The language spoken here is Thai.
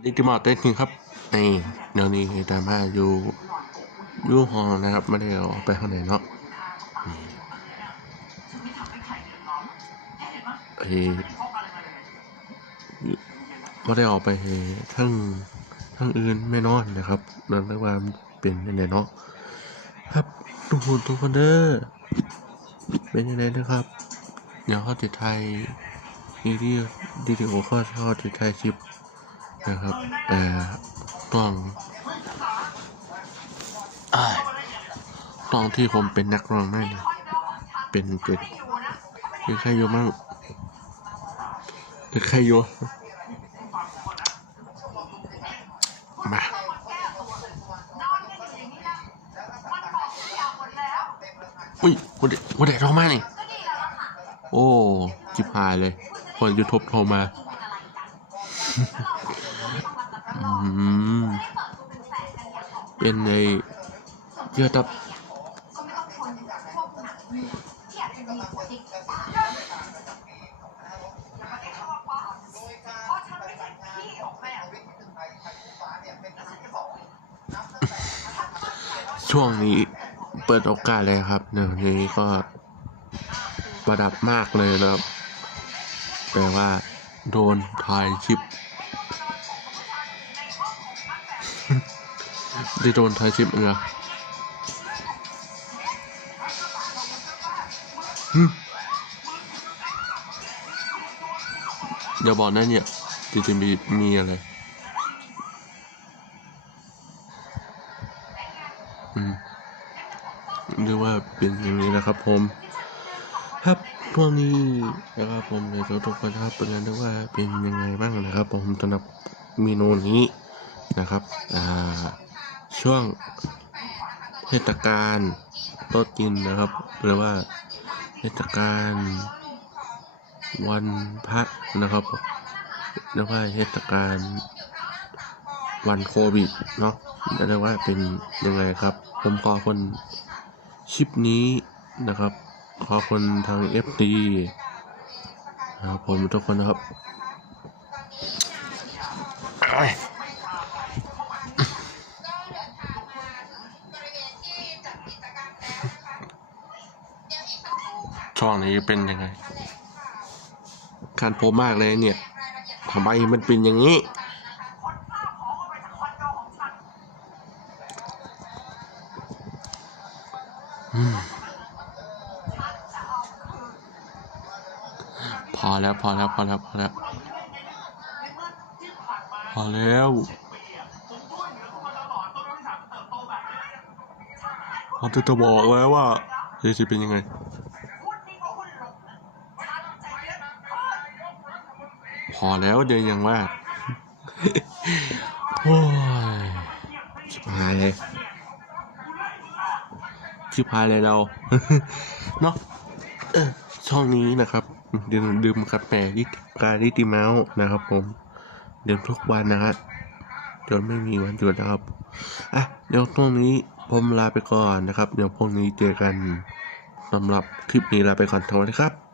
วันนี้ที่มาเต้นจริงครับในเดี๋ยวนี้ตามมาอยู่อยู่ห้องนะครับไม่ได้เอาอกไปข้างในเนาะเอไม่ได้ออกไปทั้งทั้งอื่นไม่นอนนะครับนั่นเรียกว่าเป็นยังไงเนาะครับทุกคนทุกคนเด้อเป็นยังไงนะครับเดี๋ยวเขาจะไทยนี่ที่ดีดีโอขาเขาจะไทยคลิป นะครับแต่ต้องอ้ายตอนที่ผมเป็นนักร้องนั่นนะเป็นเกิดมีใครอยู่มั่งมีใครอยู่มาอุ้ยวันเด็กวันเด็กโทรมานี่โอ้จิบหายเลย คนยูทูบโทรมาอืม เป็นในเกี่ยวกับช่วงนี้เปิดโอกาสเลยครับเดี๋ยวนี้ก็ประดับมากเลยครับแปลว่าโดนถ่ายคลิป ได้โดนถ่ายคลิปเหรอหึอย่าบอกนะเนี่ยจริงๆมีมีอะไร อืมเรียกว่าเป็นอย่างนี้นะครับผมครับพวกนี้นะครับผมในทุกๆคนนะครับเป็นกันด้วยว่าเป็นยังไงบ้างนะครับ ผมสำหรับเมนูนี้นะครับ อ่า ช่วงเทศกาลโต๊ะจีนนะครับ หรือว่าเทศกาลวันพระนะครับหรือว่าเทศกาลวันโควิดเนาะเรียกว่าเป็นยังไงครับ ผมขอคนชิปนี้นะครับ ขอคนทาง FD นะครับผมทุกคนนะครับ ช่องนี้เป็นยังไงการโพมากเลยเนี่ยทำไมมันเป็นอย่างนี้อืมพอแล้วพอแล้วพอแล้วพอแล้ว พอแล้วเขาจะจะบอกแล้วว่าเจะเป็นยังไง พอแล้วเดี๋ยวยังว่าโอ้ยชิบหายเลยชิบหายเลยเรา เนาะเออช่องนี้นะครับดื่มดื่มกาแฟดิกาลิติเมาส์นะครับผมดื่มทุกวันนะครับจนไม่มีวันหยุดนะครับอะเดี๋ยวตรงนี้ผมลาไปก่อนนะครับ เดี๋ยวพรุ่งนี้เจอกันสำหรับคลิปนี้ลาไปก่อนสวัสดีครับ